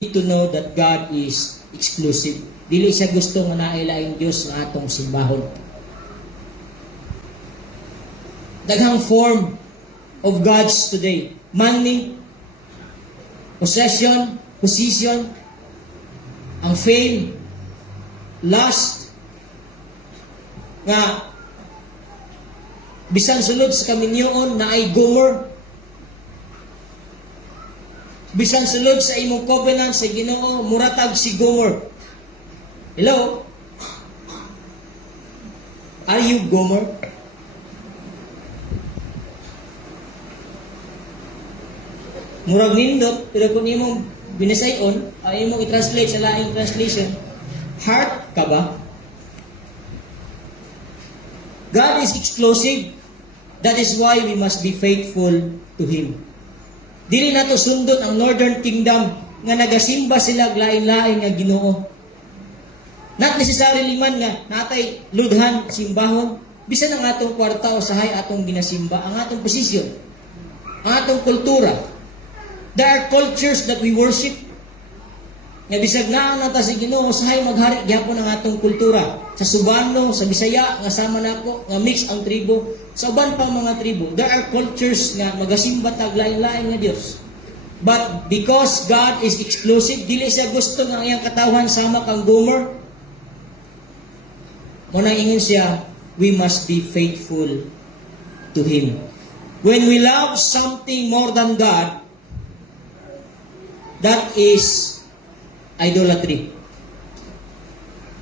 to know that God is exclusive. Dili siya gusto nga nailaing Dios nga atong simbahon. Daghang form of gods today. Money, possession, position, ang fame, lust, nga bisan sulod sa kaminyoon na ay Gomer, bisan sulod sa imong covenant sa Ginoo muratag si Gomer. Hello? Are you Gomer? Murag nindot, pero kung imong binasayon, ay imong i-translate sa laing translation, heart ka ba? God is exclusive. That is why we must be faithful to Him. Dili nato sundot ang Northern Kingdom nga nagasimba sila lain-lain nga Ginoo. Not necessarily man nga natay ludhan simbahon, bisan ang atong kwarta o sahay atong ginasimba, ang atong posisyon, ang atong kultura. There are cultures that we worship. Nga bisag na nata si Ginoo sahay maghari gyapon ang atong kultura. Sa Subano, sa Bisaya, nga sama nako, nga mix ang tribo, sa uban pang mga tribo. There are cultures nga magasimba tag lain-lain nga Dios. But because God is exclusive, dili siya gusto nga iyang katawhan sama kang Gomer. Muna ingon siya, we must be faithful to Him. When we love something more than God, that is idolatry.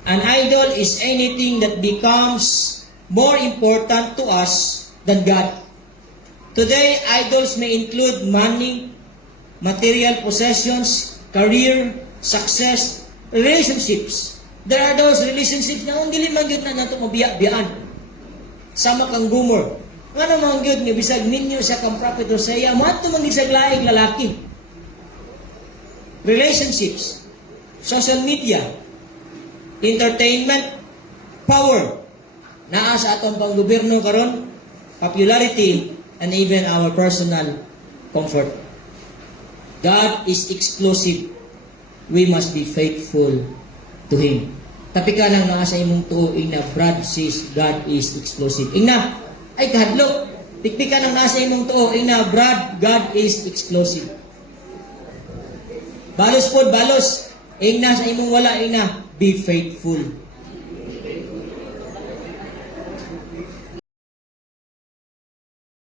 An idol is anything that becomes more important to us than God. Today, idols may include money, material possessions, career, success, relationships. There are those relationships na kung dili man gyud na nato mabiya-biyaan. Sama kang Gomer. Nga naman gyud nga bisag ninyo sa kang prophet Hosea, mato man sa laing lalaki. Relationships, social media, entertainment, power, naa sa atong panggobyerno karon, popularity, and even our personal comfort. God is exclusive. We must be faithful to Him. Tapi ka nang naa sa imong tuo, ina, Brad, sis, God is exclusive. Ina, ay kahadlok. Tikpi ka nang nasa imong tuo, ina, Brad, God is exclusive. Balos pod, balos. Ina sa imong wala, ina, be faithful